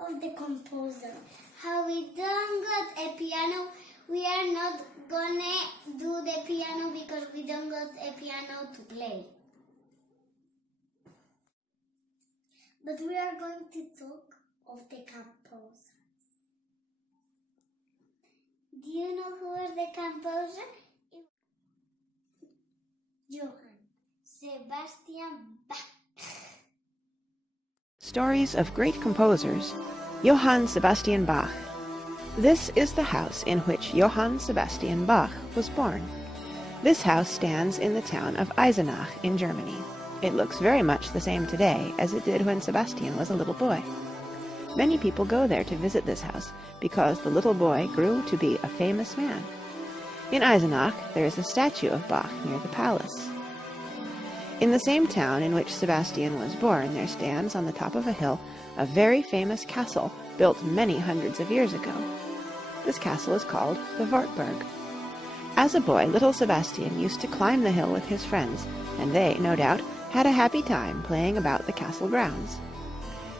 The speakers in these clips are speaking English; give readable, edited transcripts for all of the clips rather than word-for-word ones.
of the composer. How we don't got a piano, we are not gonna do the piano because we don't got a piano to play. But we are going to talk of the composer. Do you know who was the composer? Johann Sebastian Bach. Stories of great composers. Johann Sebastian Bach. This is the house in which Johann Sebastian Bach was born. This house stands in the town of Eisenach in Germany. It looks very much the same today as it did when Sebastian was a little boy. Many people go there to visit this house because the little boy grew to be a famous man. In Eisenach there is a statue of Bach near the palace. In the same town in which Sebastian was born there stands on the top of a hill a very famous castle built many hundreds of years ago. This castle is called the Wartburg. As a boy, little Sebastian used to climb the hill with his friends, and they, no doubt, had a happy time playing about the castle grounds.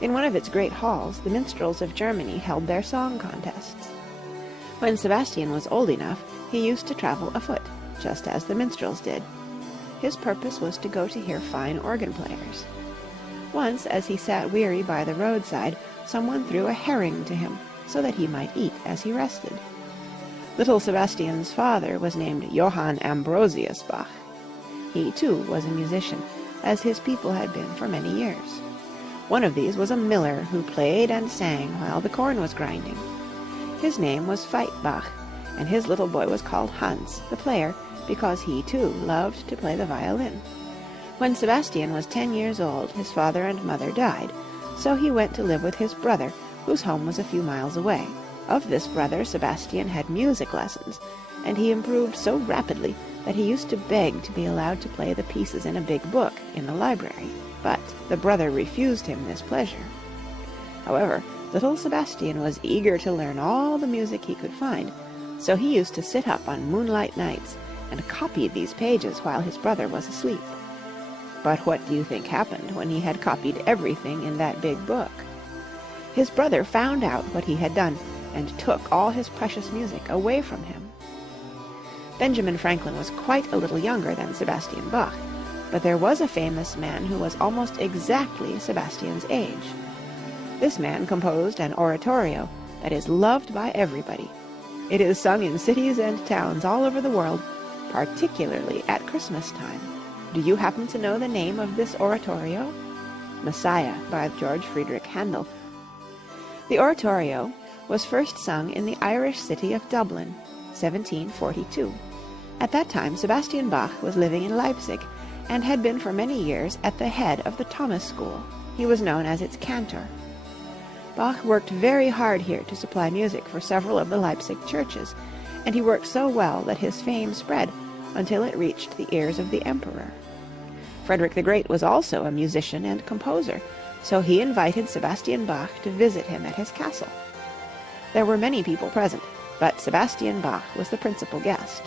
In one of its great halls, the minstrels of Germany held their song contests. When Sebastian was old enough, he used to travel afoot, just as the minstrels did. His purpose was to go to hear fine organ players. Once, as he sat weary by the roadside, someone threw a herring to him, so that he might eat as he rested. Little Sebastian's father was named Johann Ambrosius Bach. He, too, was a musician, as his people had been for many years. One of these was a miller who played and sang while the corn was grinding. His name was Veit Bach, and his little boy was called Hans, the player, because he, too, loved to play the violin. When Sebastian was 10 years old, his father and mother died, so he went to live with his brother, whose home was a few miles away. Of this brother, Sebastian had music lessons, and he improved so rapidly that he used to beg to be allowed to play the pieces in a big book in the library, but the brother refused him this pleasure. However, little Sebastian was eager to learn all the music he could find, so he used to sit up on moonlight nights and copied these pages while his brother was asleep. But what do you think happened when he had copied everything in that big book? His brother found out what he had done and took all his precious music away from him. Benjamin Franklin was quite a little younger than Sebastian Bach, but there was a famous man who was almost exactly Sebastian's age. This man composed an oratorio that is loved by everybody. It is sung in cities and towns all over the world, particularly at Christmas time. Do you happen to know the name of this oratorio? Messiah by George Friedrich Handel. The oratorio was first sung in the Irish city of Dublin, 1742. At that time, Sebastian Bach was living in Leipzig and had been for many years at the head of the Thomas School. He was known as its cantor. Bach worked very hard here to supply music for several of the Leipzig churches, and he worked so well that his fame spread until it reached the ears of the emperor. Frederick the Great was also a musician and composer, so he invited Sebastian Bach to visit him at his castle. There were many people present, but Sebastian Bach was the principal guest.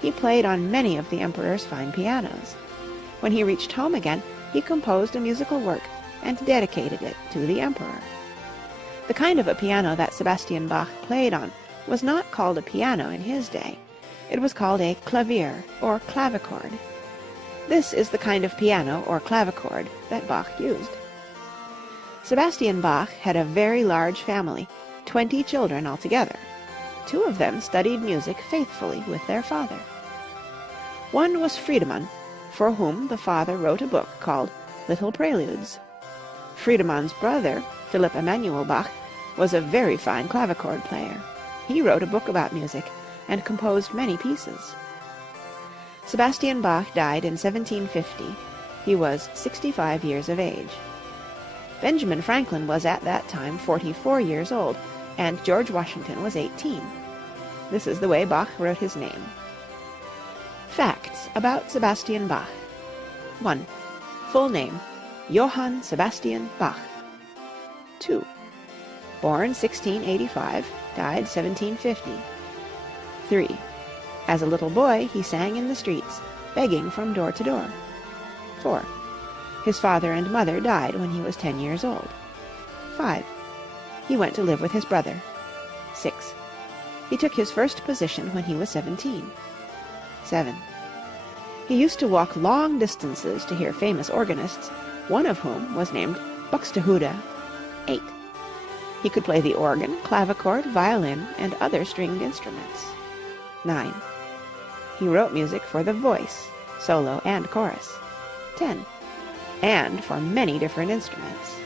He played on many of the emperor's fine pianos. When he reached home again, he composed a musical work and dedicated it to the emperor. The kind of a piano that Sebastian Bach played on was not called a piano in his day. It was called a clavier, or clavichord. This is the kind of piano or clavichord that Bach used. Sebastian Bach had a very large family, 20 children altogether. 2 of them studied music faithfully with their father. One was Friedemann, for whom the father wrote a book called Little Preludes. Friedemann's brother, Philipp Emanuel Bach, was a very fine clavichord player. He wrote a book about music and composed many pieces. Sebastian Bach died in 1750. He was 65 years of age. Benjamin Franklin was at that time 44 years old, and George Washington was 18. This is the way Bach wrote his name. Facts about Sebastian Bach. 1. Full name, Johann Sebastian Bach. 2. Born 1685, died 1750. 3. As a little boy, he sang in the streets, begging from door to door. 4. His father and mother died when he was 10 years old. 5. He went to live with his brother. 6. He took his first position when he was 17. 7. He used to walk long distances to hear famous organists, one of whom was named Buxtehude. 8. He could play the organ, clavichord, violin, and other stringed instruments. 9. He wrote music for the voice, solo and chorus. 10. And for many different instruments.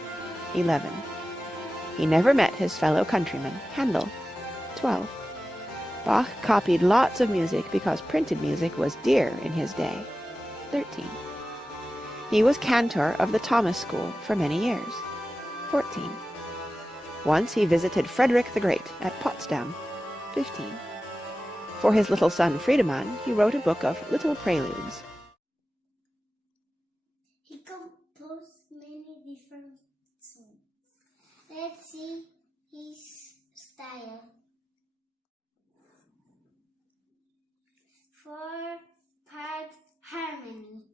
11. He never met his fellow countryman, Handel. 12. Bach copied lots of music because printed music was dear in his day. 13. He was cantor of the Thomas School for many years. 14. Once he visited Frederick the Great at Potsdam. 15. For his little son Friedemann, he wrote a book of little preludes. He composed many different songs. Let's see his style. 4-part harmony.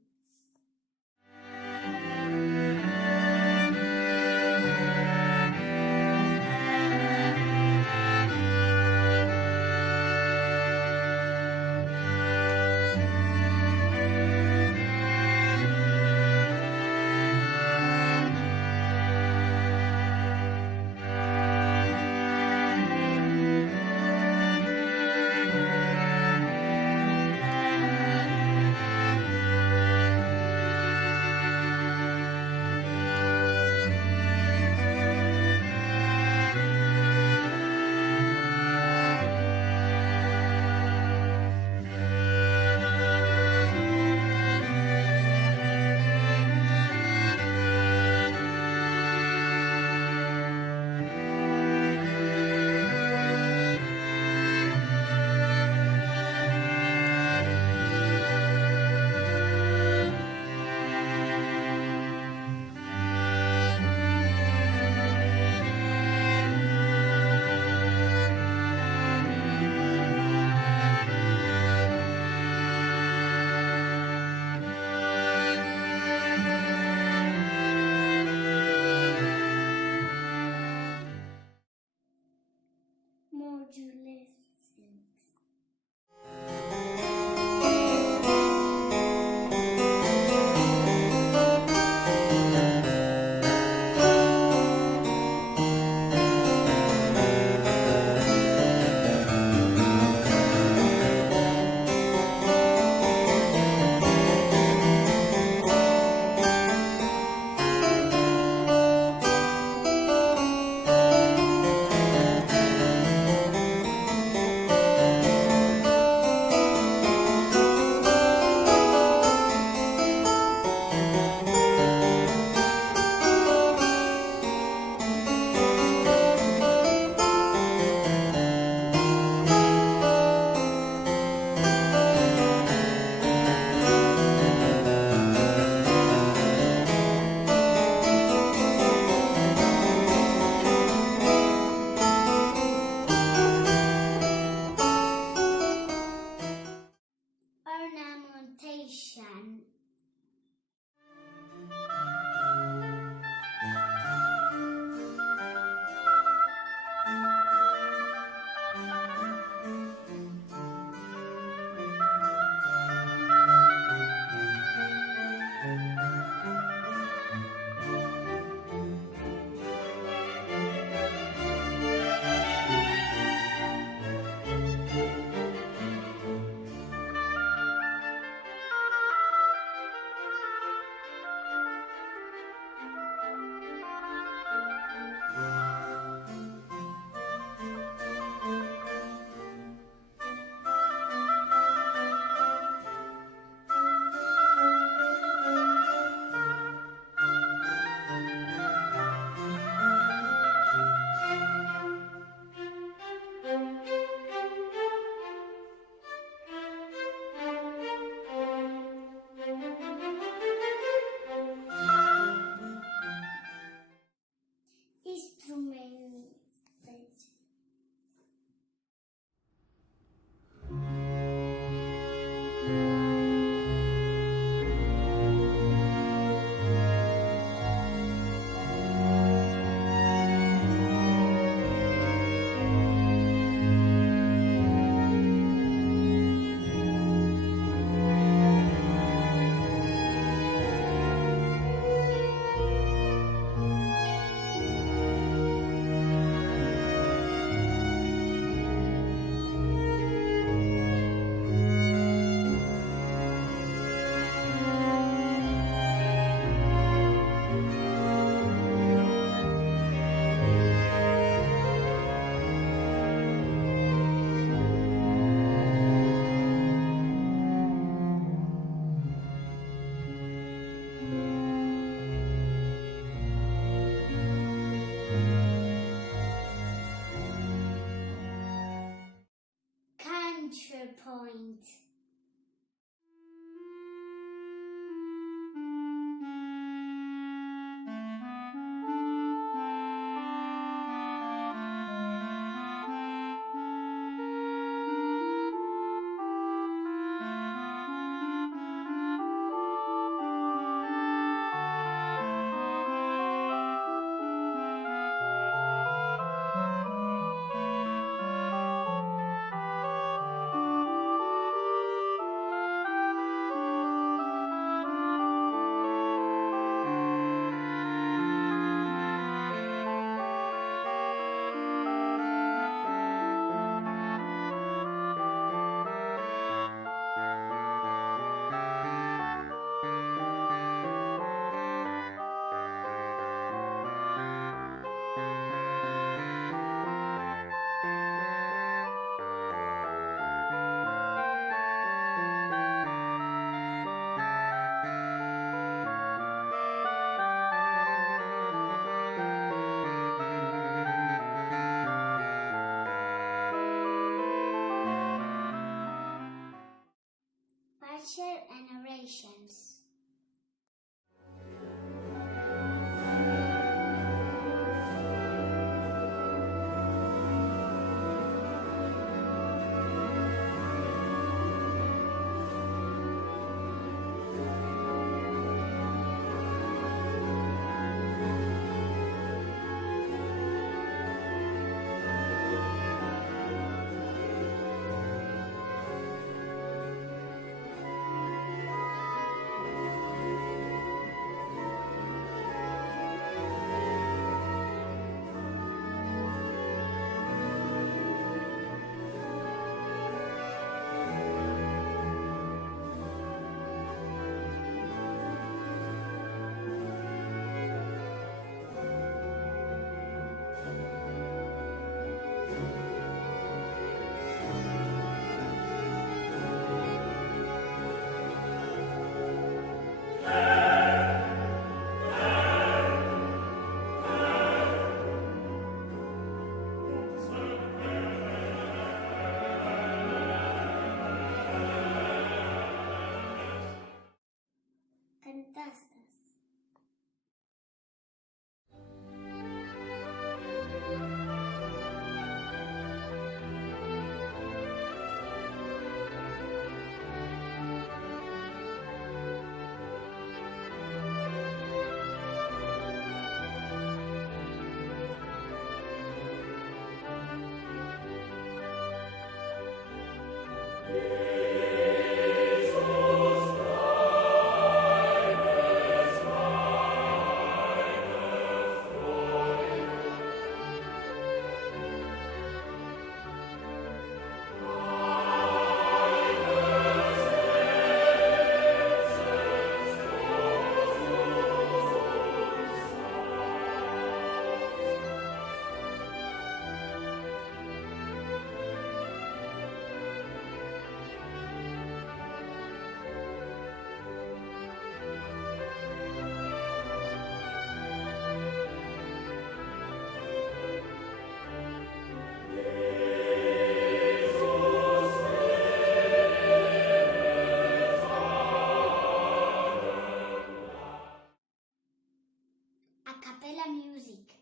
A cappella music.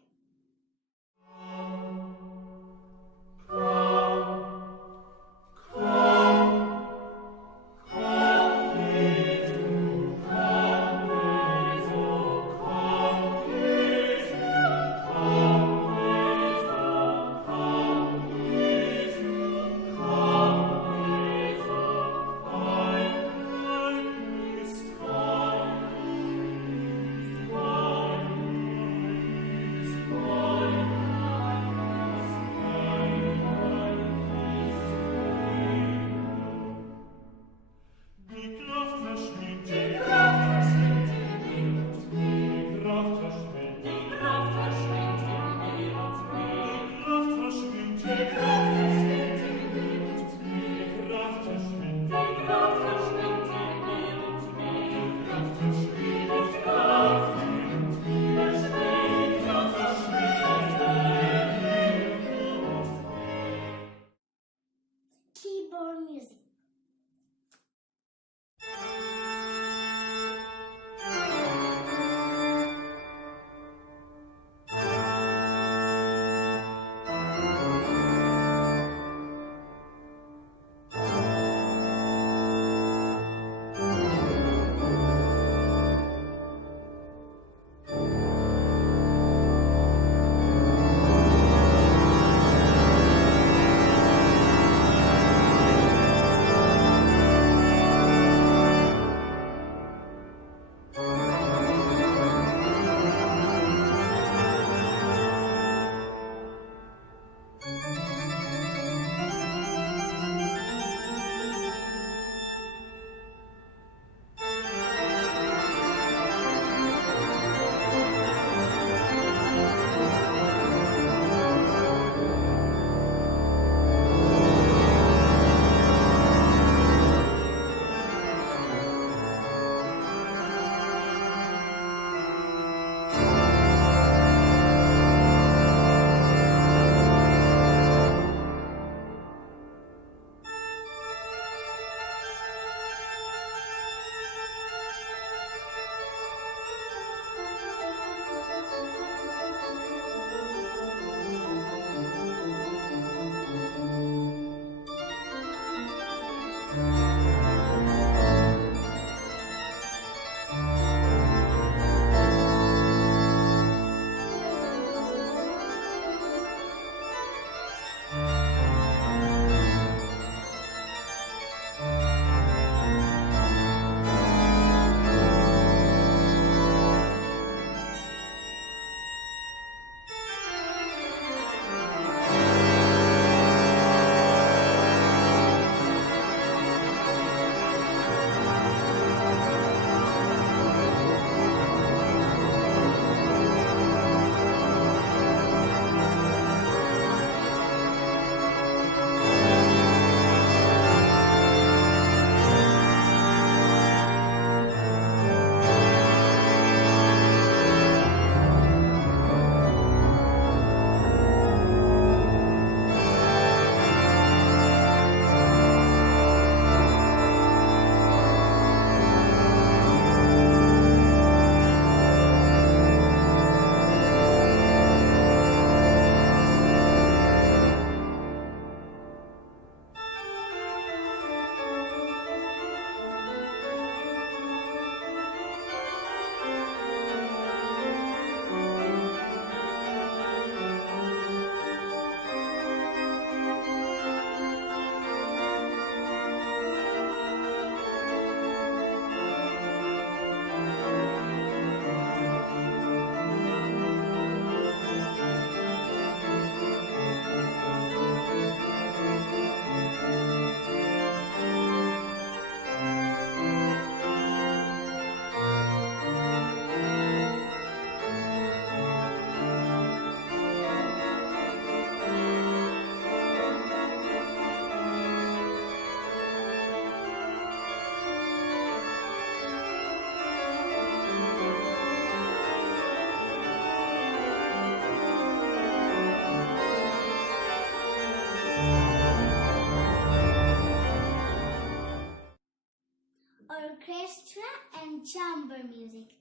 and chamber music.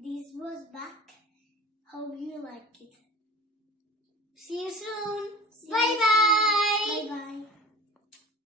This was Bach. Hope you like it. See you soon.